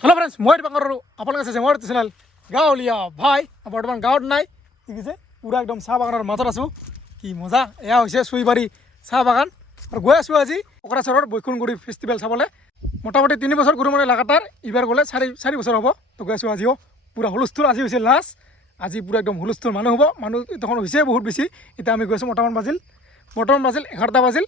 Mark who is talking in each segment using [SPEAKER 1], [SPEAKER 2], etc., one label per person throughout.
[SPEAKER 1] Hello' friends মই দীপাংকৰ আৰু আপোনালোকে চাইছে মোৰ চেনেল গাঁৱলীয়া ভাই বৰ্তমান গাঁৱত নাই ঠিক আছে পূৰা একদম চাহ বাগানৰ মাজত আছোঁ কি মজা এয়া হৈছে চুইবাৰী চাহ বাগান আৰু গৈ আছোঁ আজি কোকৰাঝাৰৰ বৈকুণ্ঠগুৰি ফেষ্টিভেল চাবলৈ মোটামুটি তিনি বছৰ ঘূৰি মানে লাগাতাৰ এইবাৰ গ'লে চাৰি চাৰি বছৰ হ'ব তো গৈ আছোঁ আজিও পূৰা হুলস্থুল আজি হৈছে লাষ্ট আজি পূৰা একদম হুলস্থুল মানুহ হ'ব মানুহ তখন হৈছে বহুত বেছি এতিয়া আমি গৈছোঁ বৰ্তমান বাজিল বৰ্তমান বাজিল এঘাৰটা বাজিল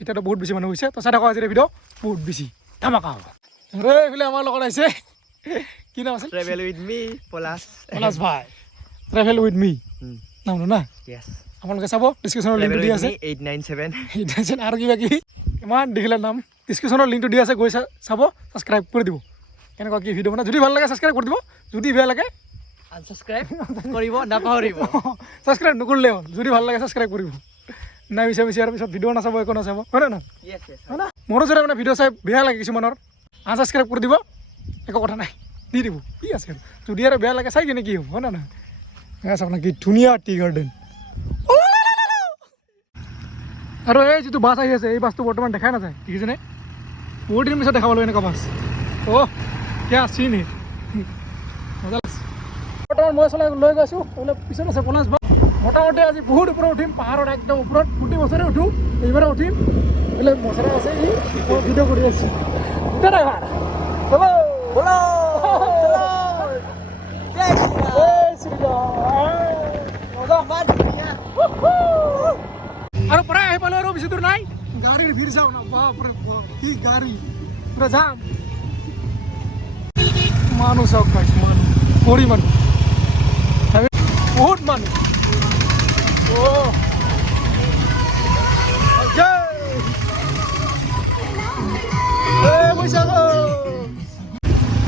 [SPEAKER 1] এতিয়াতো বহুত বেছি মানুহ হৈছে তো চাই থাকক আজিৰ ভিডিঅ' বহুত বেছি ধামাকা হ'ব ৰে এইফালে আমাৰ লগত আহিছে। কি নাম
[SPEAKER 2] Travel with me, Polas.
[SPEAKER 1] Polash ভাই। Travel with
[SPEAKER 2] me.
[SPEAKER 1] নামটো না আপোনালোকে চাব ডিছক্ৰিপশ্যনৰ লিংকটো দি
[SPEAKER 2] with
[SPEAKER 1] আছে।
[SPEAKER 2] me, 897.
[SPEAKER 1] সেইটো আছে আৰু কিবা কিবি ইমান দেখিলে নাম। ডিছক্ৰিপশ্যনৰ লিংকটো দি আছে গৈ চাব ছাবস্ক্ৰাইব কৰি দিব। কেনেকুৱা কি ভিডিঅ' মানে যদি ভালো লাগে ছাবস্ক্ৰাইব কৰি দিব। যদি বেয়া লাগে
[SPEAKER 2] Unsubscribe কৰিব নাপাহৰিব।
[SPEAKER 1] ছাবস্ক্ৰাইব নকৰিলে হ'ল। যদি ভালো লাগে ছাবস্ক্ৰাইব কৰিব। নাই মিছা মিছা পিছত ভিডিঅ' নাচাব একো নাচাব। হয় নে নহয়. মোৰো যদি মানে ভিডিঅ' চাই বেয়া লাগে কিছুমানৰ। আনছাবস্ক্ৰাইব কৰি দিব একো কথা নাই। দি দিব, কি আছে যদি আৰু বেয়া লাগে, চাই কিনে কি হ'ব, হয় না নহয়? না কি ধুনীয়া টি গাৰ্ডেন আৰু এই যিটো বাছ আহি আছে, এই বাছটো বৰ্তমান দেখাই নাযায়, দেখিছেনে? বহুত দিন পিছত দেখা পালোঁ এনেকুৱা বাছ। অ' কিয়া চিন হে বৰ্তমান মই চলাই লৈ গৈছোঁ এইফালে পিছত আছে পলাশ বাছ। মোটামুটি আজি বহুত ওপৰত উঠিম, পাহাৰৰ একদম ওপৰত প্ৰতি বছৰে উঠোঁ, এইবাৰে উঠিম। এইফালে মচৰা আছে ভিডিঅ' কৰি আছোঁ। দুটা ড্ৰাইভাৰ হেল্ল' এই শ্ৰীৰাম। মজা। আৰু প্ৰায় আহি পালোঁ আৰু বেছি দূৰ নাই গাড়ীৰ ভিৰ চাওঁ না বাপৰে বাপ কি গাড়ী চাওক guys, মানুহ ভৰি মানুহ ভাবি- বহুত মানুহ অ'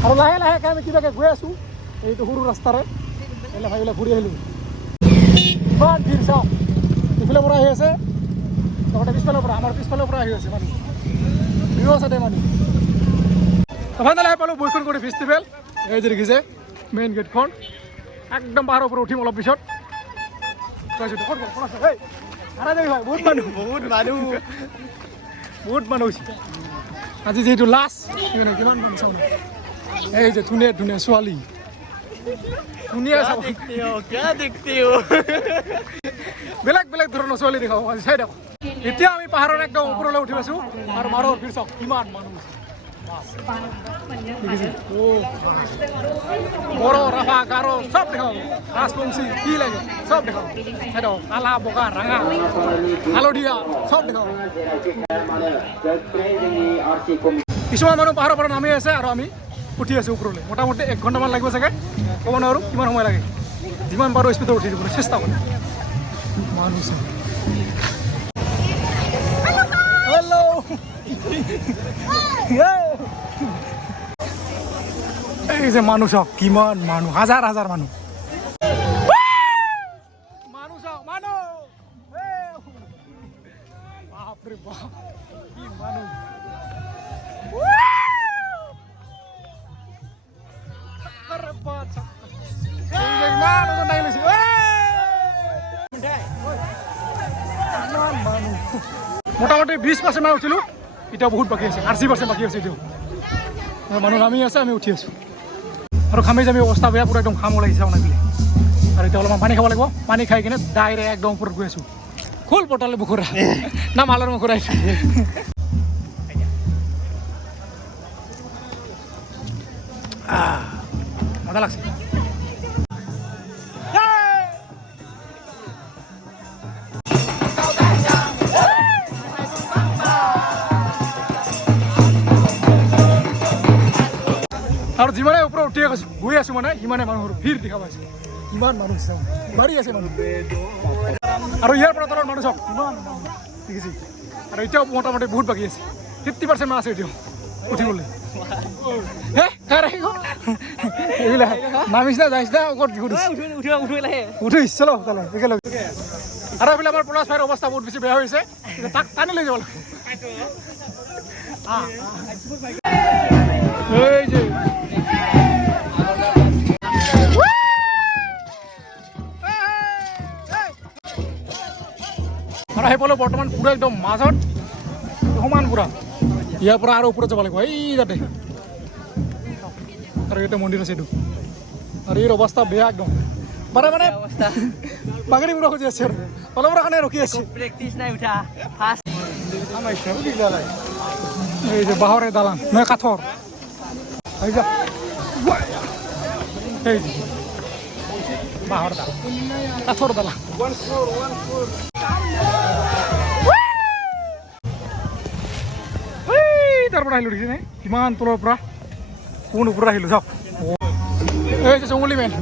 [SPEAKER 1] আৰু লাহে লাহেকৈ আমি কিবাকৈ গৈ আছোঁ। এইটো সৰু ৰাস্তাৰে। এইবিলাক ভাবিলে ঘূৰি আহিলোঁ। ইমান ভিৰ চাওক ইফালে পৰা আহি আছে। লগতে পিছফালৰ পৰা আমাৰ পিছফালৰ পৰা আহি আছে মানুহ দুয়ো চাইডে মানুহ ফাইনেল আহি পালোঁ বৈকুণ্ঠগুৰি ফেষ্টিভেল এই যে দেখিছে মেইন গেটখন একদম পাহাৰৰ ওপৰত উঠিম অলপ পিছত। আছে, বহুত মানুহ।
[SPEAKER 2] বহুত মানুহ।
[SPEAKER 1] বহুত মানুহ হৈছে। আজি যিহেতু লাষ্ট কিমান মানুহ চাওঁ। এই যে ধুনীয়া ধুনীয়া ছোৱালী। ধুনীয়া বেলেগ বেলেগ ধৰণৰ ছোৱালী দেখাব চাই থাকক। এতিয়া আমি পাহাৰৰ একদম ওপৰলৈ উঠি পাইছোঁ আৰু মাৰোৰ ভিৰ চাওক, কিমান মানুহ। চব দেখাব। ৰাজবংশী, কি লাগে, চব দেখাব। সেইটো বগা, ৰঙা, হালধীয়া, চব দেখাব। কিছুমান মানুহ পাহাৰৰ পৰা নামি আছে আৰু আমি। উঠি আছোঁ ওপৰলৈ। মোটামুটি এক ঘণ্টামান লাগিব চাগে। ক'ব নোৱাৰোঁ, কিমান সময় লাগে। যিমান পাৰোঁ স্পীডত উঠি দিবলৈ চেষ্টা কৰিম মানুহ। এই যে মানুহ চাওক, কিমান মানুহ, হাজাৰ হাজাৰ মানুহ। মোটামুটি বিছ পাৰ্চেণ্ট মান উঠিলোঁ। এতিয়া বহুত বাকী আছে, আশী পাৰ্চেণ্ট বাকী আছে এতিয়াও। মানুহ নামি আছে, আমি উঠি আছোঁ। আৰু ঘামি জামি অৱস্থা বেয়া, পূৰা একদম ঘাম ওলাইছে মানে বোলে আৰু এতিয়া অলপমান পানী খাব লাগিব। পানী খাই কিনে ডাইৰেক্ট একদম ওপৰত গৈ আছোঁ। খোল পটালে বুখুৰা না মালৰ মুখুৰা মজা লাগছে। আৰু যিমানে ওপৰত উঠি গৈছোঁ গৈ আছোঁ মানে সিমানে মানুহৰ ভিৰ দেখা পাইছোঁ। ইমান মানুহ আছে মাৰি আছে মানুহ। আৰু ইয়াৰ পৰা তলৰ মানুহ চাওক ইমান দেখিছে আৰু এতিয়াও মোটামুটি বহুত বাকী আছে। ফিফটি পাৰ্চেণ্ট মান আছে এতিয়াও উঠিবলৈ। হে কাৰ আহিব এইবিলাক নামিছ যাইছ না ক'ত উঠিছ চলো চলো একেলগে। আৰু এইফালে আমাৰ পলাশ ভাইৰ অৱস্থা বহুত বেছি বেয়া হৈছে। তাক টানি লৈ যাব। এই যে আহি পালোঁ বৰ্তমান পূৰা একদম মাজত সমান পূৰা ইয়াৰ পৰা আৰু ওপৰত যাব লাগিব। এই যাতে। আৰু ইয়াতে মন্দিৰ আছে এইটো আৰু ইয়াৰ অৱস্থা বেয়া একদম। মানে মানে বাগৰি মুৰা খুজি আছে। আৰু অলপ কাৰণে ৰখি আছে এই যে বাঁহৰে দালান। নহয় কাঠৰ এই যা। এই বাঁহৰ দালান। কাঠৰ দালান। কিমান তলৰ পৰা কোন ওপৰত আহিলোঁ চাওক এই যে জংগলী মেন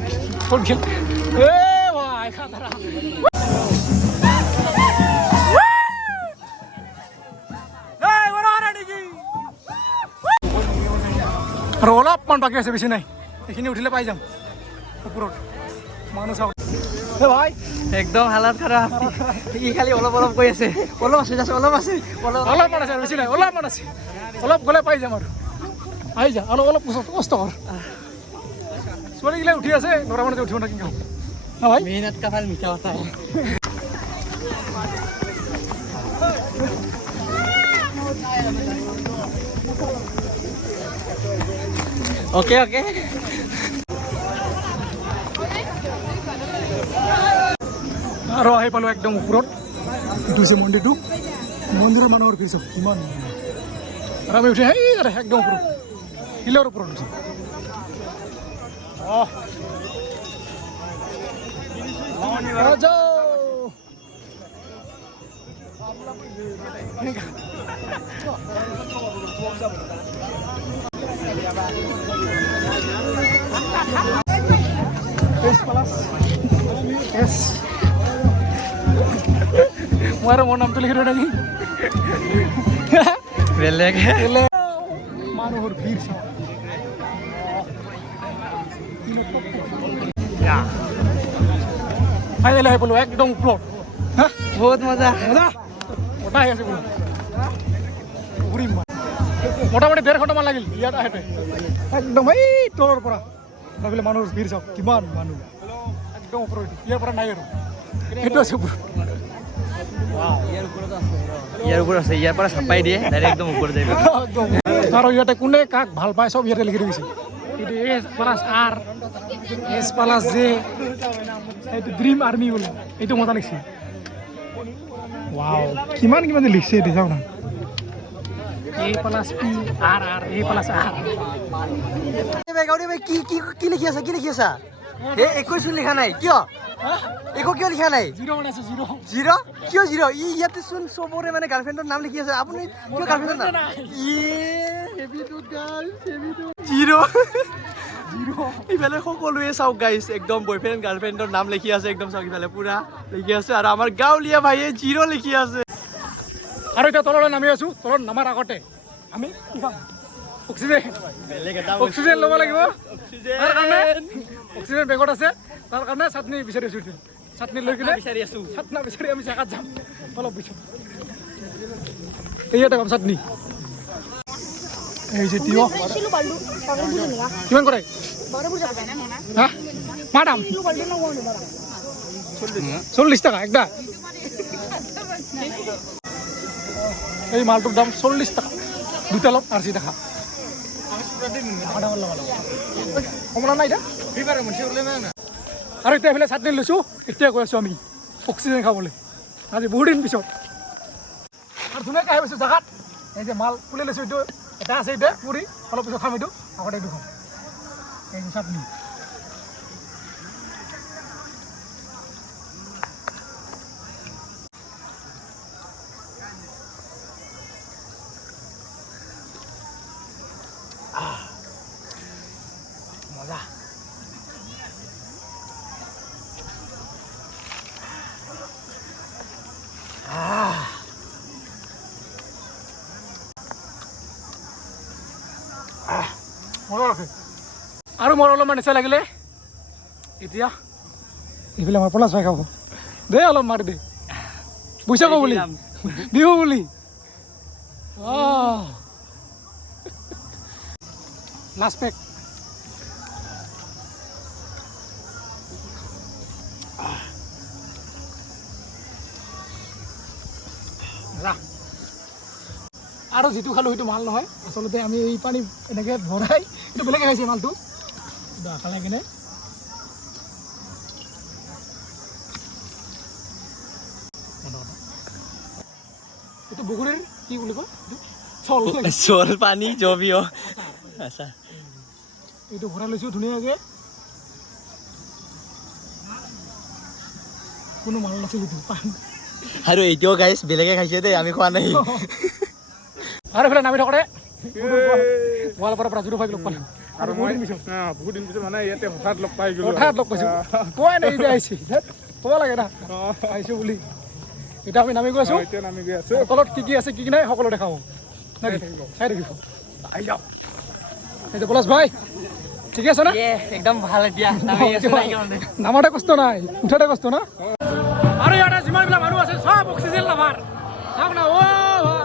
[SPEAKER 1] নেকি আৰু অলপমান বাকী আছে বেছি নাই এইখিনি উঠিলে পাই যাম ওপৰত মানুহ চাওক এ ভাই
[SPEAKER 2] একদম হালাত খাৰাপ ই খালি অলপ অলপ কৈ আছে অলপ আছে just অলপ আছে অলপ
[SPEAKER 1] অলপমান আছে আৰু বেছি নাই অলপমান আছে অলপ গ'লে পাই যাম আৰু আহি যা অলপ অলপ কষ্ট কষ্ট কৰ ছোৱালীগিলা উঠি আছে ল'ৰা মানুহ উঠিব নাকি কাম না ভাই
[SPEAKER 2] मेहनत का फल मीठा होता है ओके ओके
[SPEAKER 1] আৰু আহি পালোঁ একদম ওপৰত। এইটো হৈছে মন্দিৰটো। মন্দিৰৰ মানুহৰ ভিৰ কিমান। আৰু আমি উঠি সেই তাতে একদম ওপৰত। শিলৰ ওপৰত উঠি অহ ৰাজা. Yes. বারে মোর নাম তুলে রেডা
[SPEAKER 2] নি বেলেগ
[SPEAKER 1] বেলেগ মানহর বীর শাহ ফাইনালি হয় বলো একদম প্লট
[SPEAKER 2] হ্যাঁ? বহুত
[SPEAKER 1] মজা। মজা? আছে বলো। মোটামুটি দেড় ঘন্টামান লাগিল ইয়াত আহেতে একদম এই তলৰ পৰা ভাবিলে মানুহ ভিৰ চাওক কিমান মানুহ একদম ওপৰত ইয়াৰ পৰা নাই আৰু সেইটো আছে
[SPEAKER 2] ইয়াৰ ওপৰত আছে ইয়াৰ পৰা চাপাই দিয়ে ডাইৰেক্ট একদম ওপৰত যাই
[SPEAKER 1] আৰু ইয়াতে কোনে কাক ভালো পায় চব ইয়াতে লিখি দিছে। এইটো এছ প্লাছ আৰ এছ প্লাছ জে এইটো ড্ৰিম আৰ্মি বোলে এইটো মজা লিখছে। ৱাও কিমান কিমান যে লিখছে এইটো চাওঁ না। A plus P R R A plus আৰ
[SPEAKER 2] কি কি লিখি আছা কি লিখি আছা? এই একো লিখা নাই কিয়? একো কিয় লিখা নাই?
[SPEAKER 1] জিৰ' মানে জিৰ'
[SPEAKER 2] কিয় জিৰ' ই ইয়াতে চোন চবৰে মানে গাৰ্লফ্ৰেণ্ডৰ নাম লিখি আছে। আপুনি কিয় গাৰ্লফ্ৰেণ্ডৰ নাম? জিৰ' ইফালে সকলোৱে চাওক গাইছ একদম বয়ফ্ৰেণ্ড গাৰ্লফ্ৰেণ্ডৰ নাম লিখি আছে একদম চাওক ইফালে পুৰা লিখি আছে। আৰু আমাৰ গাঁৱলীয়া ভাইয়ে জিৰ' লিখি আছে।
[SPEAKER 1] আৰু এতিয়া তললৈ নামি আছোঁ তলত নামাৰ আগতে। আমি অক্সিজেন। অক্সিজেন ল'ব লাগিব। অক্সিজেন বেগত আছে তাৰ কাৰণে চাটনি বিচাৰি আছোঁ এতিয়া। চাটনি লৈ কিনে
[SPEAKER 2] বিচাৰি আছো।
[SPEAKER 1] চাটনা বিচাৰি আমি জেগাত যাম। অলপ পিছত। এই এটা কাম চাটনি। এই যে তিয়হ. কিমান কৰে? হা? মাৰ দাম চল্লিছ টকা একটা এই মালটোৰ দাম চল্লিছ টকা। দুটা লম আশী টকা। কমলা নাই আৰু এতিয়া এইফালে চাটনি লৈছোঁ এতিয়া গৈ আছোঁ আমি অক্সিজেন খাবলৈ আজি বহুত দিন পিছত আৰু ধুনীয়াকৈ আহি পাইছোঁ জেগাত এই যে মাল পুলি লৈছোঁ এইটো এটা আছে এতিয়া পুৰি অলপ পিছত খাম এইটো আগতে এইটো এই চাটনি মজা আহ। আহ, মজা আছে আৰু মোৰ অলপমান নিচা লাগিলে। এতিয়া। এইফালে আমাৰ পলাচ ভাই খাব। দে অলপ মাৰি দে। বুইছা কওঁ বুলি? বিহু বুলি। লাষ্ট আৰু যিটো খালোঁ সেইটো মাল নহয়। আচলতে আমি এই পানী এনেকৈ ভৰাই, এইটো বেলেগে খাইছে মালটো। সুদা খালে কিনে এইটো বগৰীৰ কি বুলি কয় চল
[SPEAKER 2] চল পানী জবিও আচ্ছা।
[SPEAKER 1] এইটো ভৰাই লৈছোঁ ধুনীয়াকৈ। কোনো মাল নাছিল এইটো
[SPEAKER 2] আৰু এইটোও গাইছ বেলেগে খাইছে দেই আমি খোৱা নাই।
[SPEAKER 1] আৰু এইফালে নামি থাকোঁতে গোৱালপাৰাৰ পৰা জুৰু ভাইক লগ পালোঁ। আৰু বহুত দিন পিছত।
[SPEAKER 3] অ, বহুত দিন পিছত মানে ইয়াতে হঠাৎ লগ পাই গ'লো
[SPEAKER 1] হঠাৎ লগ পাইছোঁ। কোৱাই নাই যে আহিছে। ক'ব লাগে না। আহিছোঁ বুলি। এতিয়া আমি নামি গৈ আছোঁ।
[SPEAKER 3] এতিয়া নামি গৈ আছো।
[SPEAKER 1] তলত কি কি আছে কি কি নাই সকলো দেখাব। চাই থাকিব। আহি যাওক। এইটো পলাশ ভাই ঠিকে আছে না?
[SPEAKER 2] একদম ভালো এতিয়া।
[SPEAKER 1] নামাতে কষ্ট নাই উঠাতে কষ্ট না? আৰু ইয়াতে যিমানবিলাক মানুহ আছে চব অক্সিজেন লাভাৰ চাওক না অ'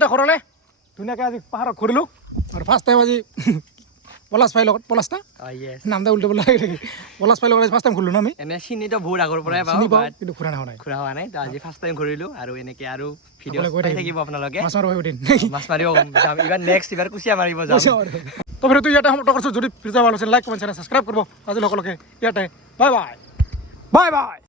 [SPEAKER 1] এতিয়া ঘৰলৈ। ধুনীয়াকৈ আজি পাহাৰত ঘূৰিলোঁ। আৰু ফাৰ্ষ্ট টাইম আজি পলাশ ভাইৰ লগত পলাশ না? নাম দা উল্টা পুল্টা পলাশ ভাইৰ লগত ফাৰ্ষ্ট টাইম ঘূৰিলোঁ ন আমি?
[SPEAKER 2] এনে চিনিটো বহুত আগৰ পৰাই পাওঁ
[SPEAKER 1] কিন্তু ঘূৰা নহয় নাই।
[SPEAKER 2] ঘূৰা হোৱা নাই। তো আজি ফাৰ্ষ্ট টাইম ঘূৰিলোঁ আৰু এনেকৈ আৰু ভিডিঅ' চাই থাকিব। আপোনালোকে।
[SPEAKER 1] মাছ মাৰিব উঠিম।
[SPEAKER 2] মাছ মাৰিব যাম। এইবাৰ নেক্সট এইবাৰ কুচিয়া মাৰিব যাম।
[SPEAKER 1] তো ভিডিঅ'টো ইয়াতে সমাপ্ত কৰিছোঁ। যদি ভিডিঅ' ভালো হৈছে লাইক কমেণ্ট চেনেল ছাবস্ক্ৰাইব কৰিব। আজিলৈ সকলোকে ইয়াতে। Bye bye bye bye